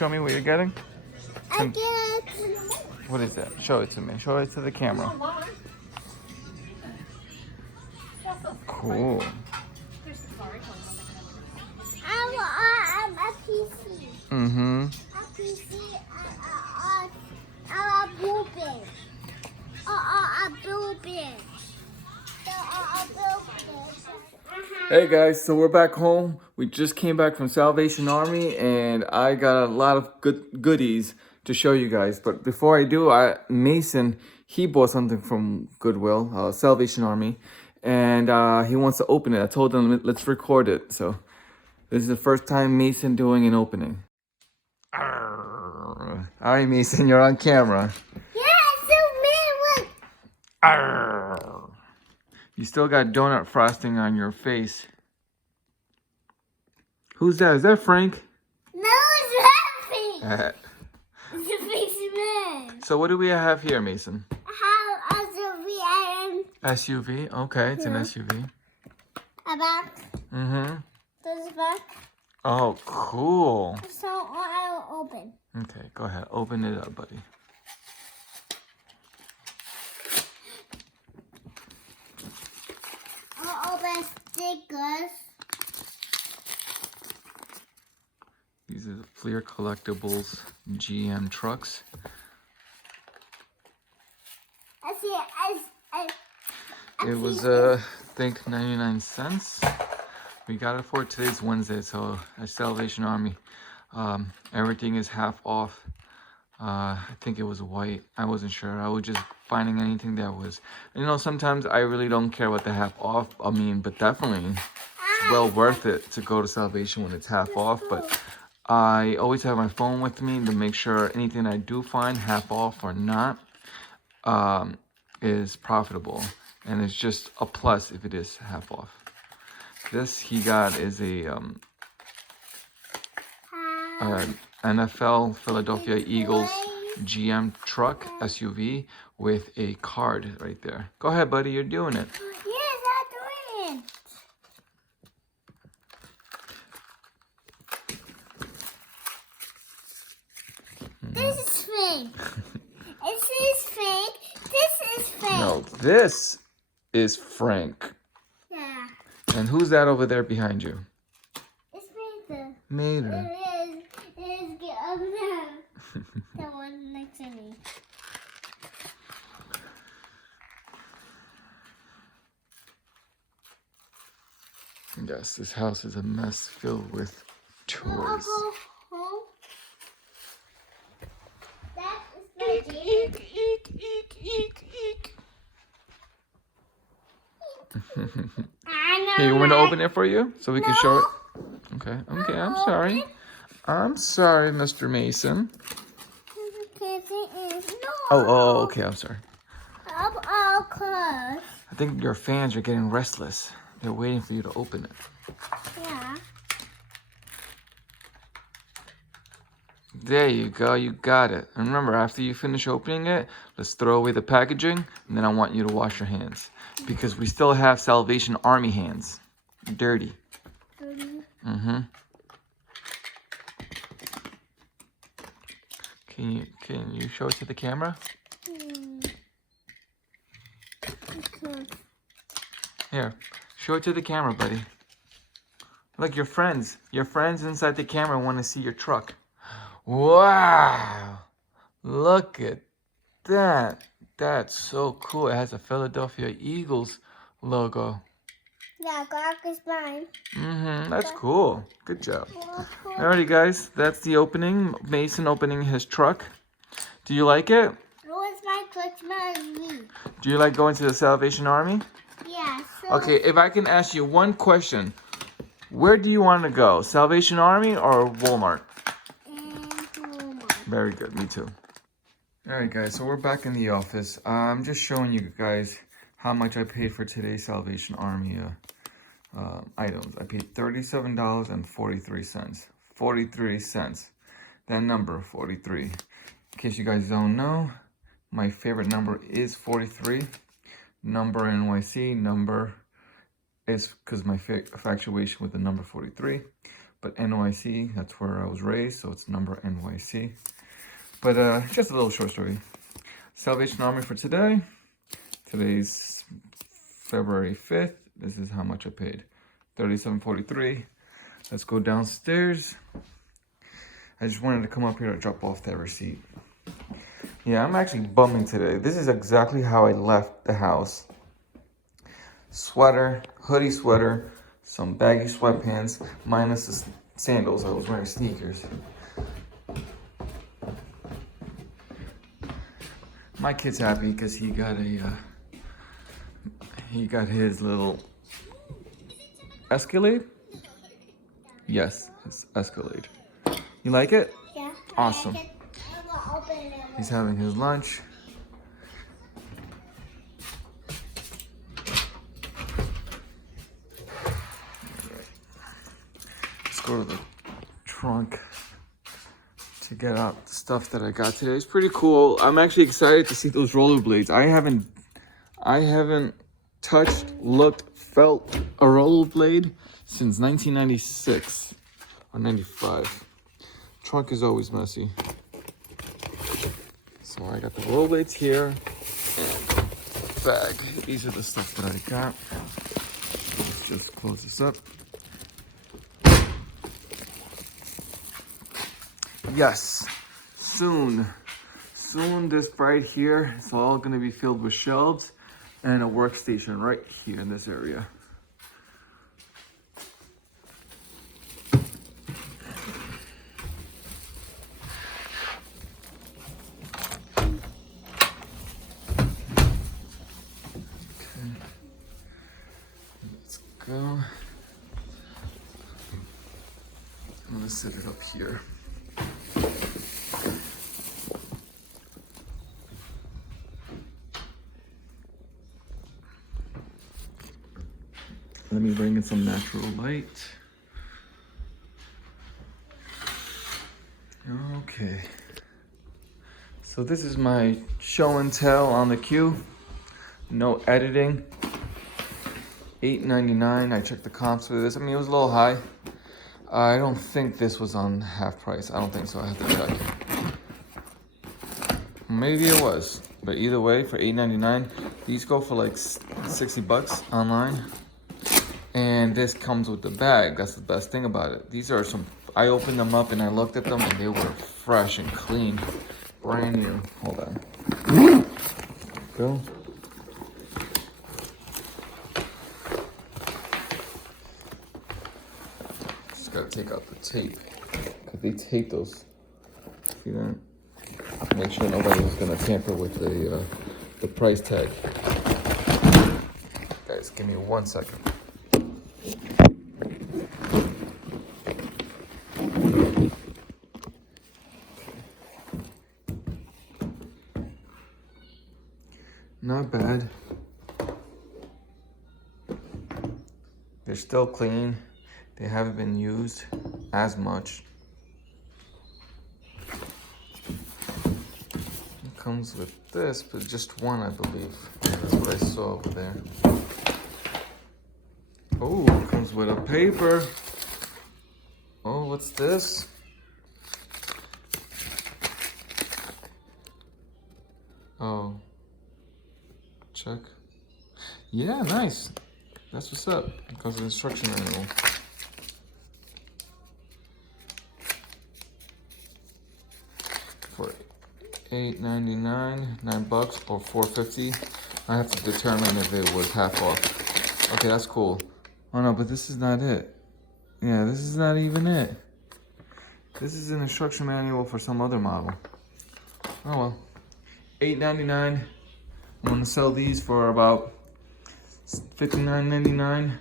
show me what you're getting? I get. What is that? Show it to me. Show it to the camera. Cool. I'm a PC. Mm-hmm. A PC. A booping. A booping. Hey guys, so we're back home. We just came back from Salvation Army and I got a lot of goodies to show you guys. But before I do, Mason, he bought something from Goodwill, Salvation Army, and he wants to open it. I told him, let's record it. So this is the first time Mason doing an opening. Arr. All right, Mason, you're on camera. Yeah, so man, look. Arr. You still got donut frosting on your face. Who's that? Is that Frank? No, it's Rafi. It's a face man. So what do we have here, Mason? How SUV SUV? Okay, it's an SUV. a back. Mm-hmm. There's a back. Oh, cool. So I'll open. Okay, go ahead. Open it up, buddy. I'll open stickers. These are the Fleer Collectibles GM trucks. I see. It was, I think, 99 cents. We got it for today's Wednesday, so at Salvation Army, everything is half off. I think it was white. I wasn't sure. I was just finding anything that was, you know, sometimes I really don't care what the half off. I mean, but definitely it's well worth it to go to Salvation when it's half off. But I always have my phone with me to make sure anything I do find, half off or not, is profitable. And it's just a plus if it is half off. This he got is a NFL Philadelphia Eagles GM truck SUV with a card right there. Go ahead, buddy. You're doing it. Yes, I'm doing it. This is fake. This is fake. This is fake. No, this is Frank. Yeah. And who's that over there behind you? It's Mater. Mater. It is get over there. The one next to me. Yes, this house is a mess filled with toys. I'll go home. That is my game. Hey, you want me to open it for you so we can show it? Okay, okay, I'm sorry. I'm sorry, Mr. Mason. Oh, okay, I'm sorry. All closed. I think your fans are getting restless. They're waiting for you to open it. Yeah. There you go, you got it. And remember, after you finish opening it, let's throw away the packaging, and then I want you to wash your hands. Because we still have Salvation Army hands. Dirty. Mm-hmm. Can you show it to the camera? Okay. Here, show it to the camera, buddy. Look, your friends inside the camera want to see your truck. Wow! Look at that. That's so cool. It has a Philadelphia Eagles logo. Yeah, Glock is mine. Mm-hmm. That's cool. Good job. Alrighty, guys. That's the opening. Mason opening his truck. Do you like it? What's my Christmas? Do you like going to the Salvation Army? Yeah. So Okay, if I can ask you one question. Where do you want to go? Salvation Army or Walmart? Very good. Me too. Alright, guys. So we're back in the office. I'm just showing you guys how much I paid for today's Salvation Army items. I paid $37.43. 43 cents. That number, 43. In case you guys don't know, my favorite number is 43. Number NYC, number is because my infatuation with the number 43. but NYC, that's where I was raised, so it's number NYC. But just a little short story. Salvation Army for today. Today's February 5th. This is how much I paid. $37.43. Let's go downstairs. I just wanted to come up here to drop off that receipt. Yeah, I'm actually bumming today. This is exactly how I left the house. Sweater, hoodie sweater, some baggy sweatpants, minus the sandals. I was wearing sneakers. My kid's happy because he got his little Escalade. Yes, his Escalade. You like it? Yeah. Awesome. I will open it. He's having his lunch. Let's go to the trunk to get out the stuff that I got today. It's pretty cool. I'm actually excited to see those rollerblades. I haven't touched, looked, felt a rollerblade since 1996 or 95. Trunk is always messy. So I got the rollerblades here and bag. These are the stuff that I got. Let's just close this up. Yes, soon this right here, it's all gonna be filled with shelves and a workstation right here in this area. Go. I'm gonna set it up here. Let me bring in some natural light. Okay. So this is my show and tell on the queue. No editing. $8.99. I checked the comps for this. I mean, it was a little high. I don't think this was on half price. I don't think so. I have to check. Maybe it was. But either way, for $8.99, these go for like 60 bucks online. And this comes with the bag. That's the best thing about it. These are some, I opened them up and I looked at them and they were fresh and clean. Brand new. Hold on. Go. Gotta take out the tape, because they tape those. See that? Make sure nobody's gonna tamper with the price tag. Guys, give me 1 second. Not bad. They're still clean. They haven't been used as much. It comes with this, but just one, I believe. That's what I saw over there. Oh, it comes with a paper. Oh, what's this? Oh, check. Yeah, nice. That's what's up. It comes with an instruction manual. For $8.99, $9 or $4.50. I have to determine if it was half off. Okay, that's cool. Oh no, but this is not it. Yeah, this is not even it. This is an instruction manual for some other model. Oh well. $8.99. I'm gonna sell these for about $59.99.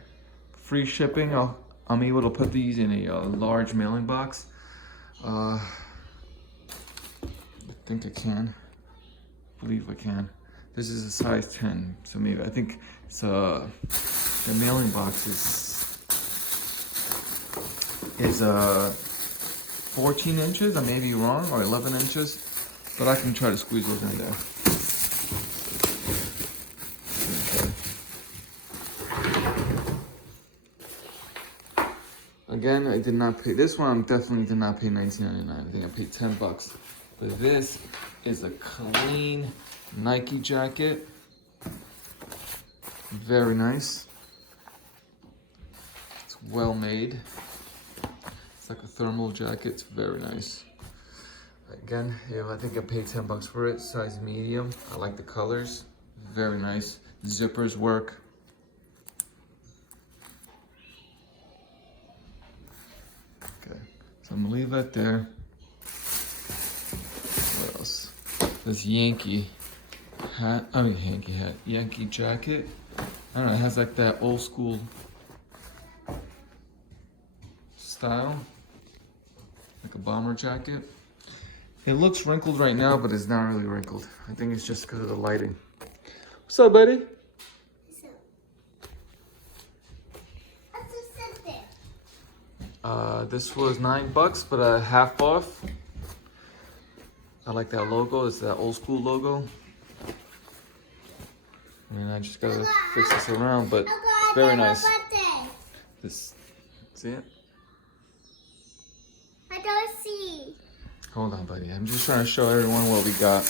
Free shipping. I'm able to put these in a large mailing box. I think I can. I believe I can. This is a size 10, so maybe I think it's the mailing box is 14 inches. I may be wrong, or 11 inches, but I can try to squeeze those in there. Okay. Again, I did not pay this one. I definitely did not pay $19.99. I think I paid $10. But this is a clean Nike jacket. Very nice. It's well made. It's like a thermal jacket. It's very nice. Again, yeah, I think I paid $10 for it. Size medium. I like the colors. Very nice. Zippers work. Okay, so I'm gonna leave that there. What else? This Yankee hat. I mean Yankee hat. Yankee jacket. I don't know. It has like that old school style, like a bomber jacket. It looks wrinkled right now, but it's not really wrinkled. I think it's just because of the lighting. What's up, buddy? This was $9, but half off. I like that logo. It's that old school logo. I mean, I just gotta fix this around, but it's very nice. This, see it? I don't see. Hold on, buddy. I'm just trying to show everyone what we got.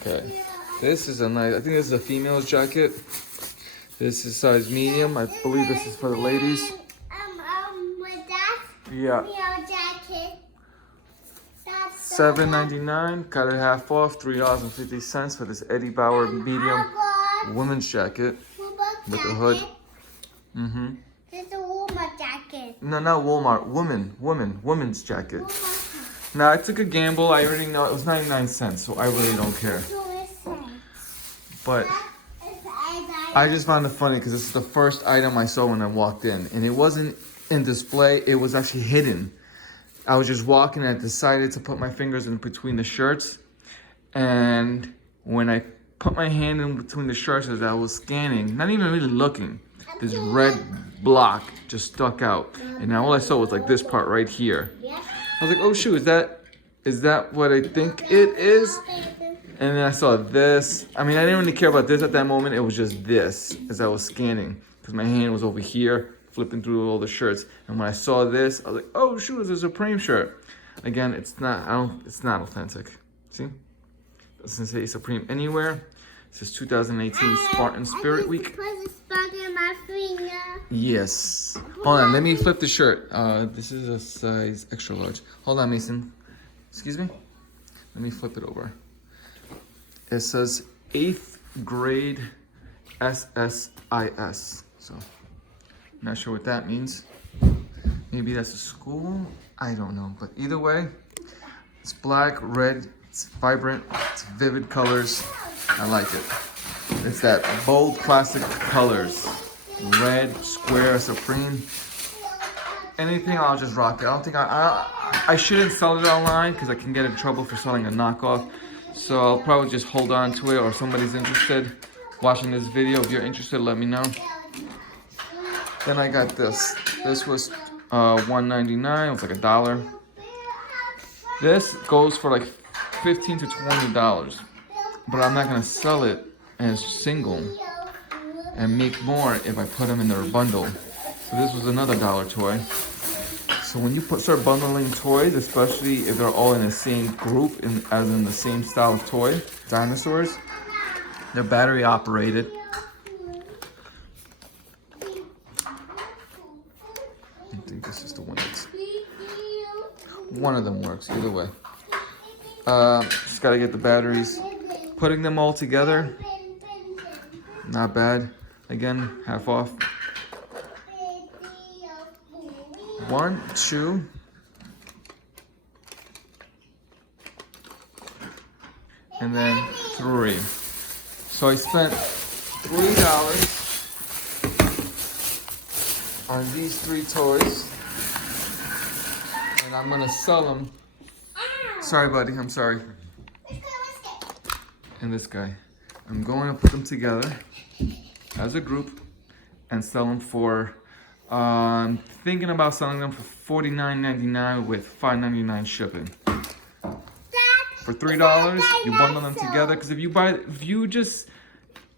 Okay. This is a nice, I think this is a female's jacket. This is size medium. I believe this is for the ladies. With that, Yeah. jacket. $7.99. Got it half off. $3.50 for this Eddie Bauer medium women's jacket with the hood. Mm-hmm. This is a Walmart jacket. No, not Walmart. Women's jacket. Now, I took a gamble. I already know it was 99 cents, so I really don't care. But I just found it funny because this is the first item I saw when I walked in. And it wasn't in display. It was actually hidden. I was just walking and I decided to put my fingers in between the shirts. And when I put my hand in between the shirts as I was scanning, not even really looking, this red block just stuck out. And now all I saw was like this part right here. I was like, oh shoot, is that what I think it is? And then I saw this. I mean, I didn't really care about this at that moment. It was just this as I was scanning. Because my hand was over here, flipping through all the shirts. And when I saw this, I was like, oh shoot, it's a Supreme shirt. Again, it's not authentic. See? It doesn't say Supreme anywhere. It says 2018 Spartan Spirit Week. Yes. Hold on, let me flip the shirt. This is a size extra large. Hold on, Mason. Excuse me? Let me flip it over. It says 8th grade SSIS. So, not sure what that means. Maybe that's a school. I don't know. But either way, it's black, red, it's vibrant, it's vivid colors. I like it. It's that bold classic colors. Red, square, Supreme. Anything, I'll just rock it. I don't think I shouldn't sell it online because I can get in trouble for selling a knockoff. So I'll probably just hold on to it, or if somebody's interested watching this video, if you're interested, let me know. Then I got this. This was $1.99. It was like $1. This goes for like $15 to $20, but I'm not gonna sell it as single and make more if I put them in their bundle. So this was another $1 toy. So when you start bundling toys, especially if they're all in the same group, as in the same style of toy, dinosaurs, they're battery operated. I think this is the one that's... One of them works, either way. Just gotta get the batteries. Putting them all together, not bad. Again, half off. 1, 2, and then 3. So I spent $3 on these 3 toys, and I'm gonna sell them. Sorry, buddy, I'm sorry. And this guy. I'm going to put them together as a group and sell them for, I'm thinking about selling them for $49.99 with $5.99 shipping. For $3, you bundle them together. Because if you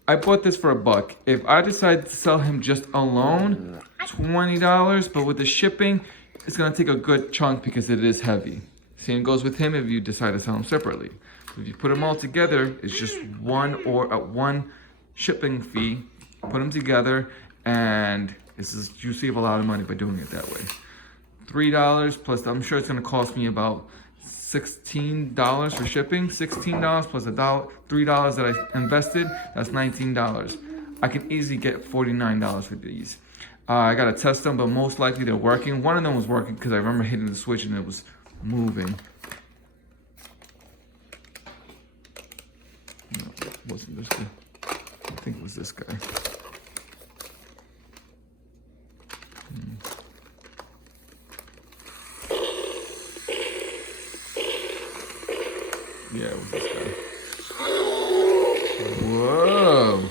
I bought this for $1. If I decide to sell him just alone, $20, but with the shipping, it's gonna take a good chunk because it is heavy. Same goes with him if you decide to sell them separately. If you put them all together, it's just one shipping fee. Put them together, and you save a lot of money by doing it that way. $3 plus, I'm sure it's gonna cost me about $16 for shipping. $16 plus $3 that I invested, that's $19. I can easily get $49 for these. I gotta test them, but most likely they're working. One of them was working because I remember hitting the switch and it was moving. No, it wasn't this guy. I think it was this guy. Yeah, it was this guy. Whoa.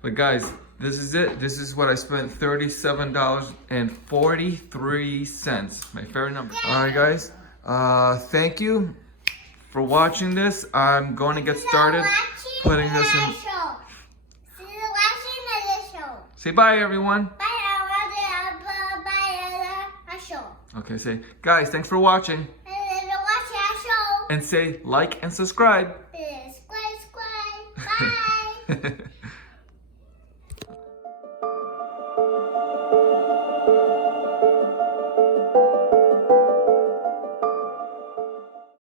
But guys, this is it. This is what I spent, $37.43. My favorite number. All right, guys. Thank you for watching this. I'm going to get started putting this in. Say bye, everyone. Okay, say, guys, thanks for watching. And say like and subscribe. Bye.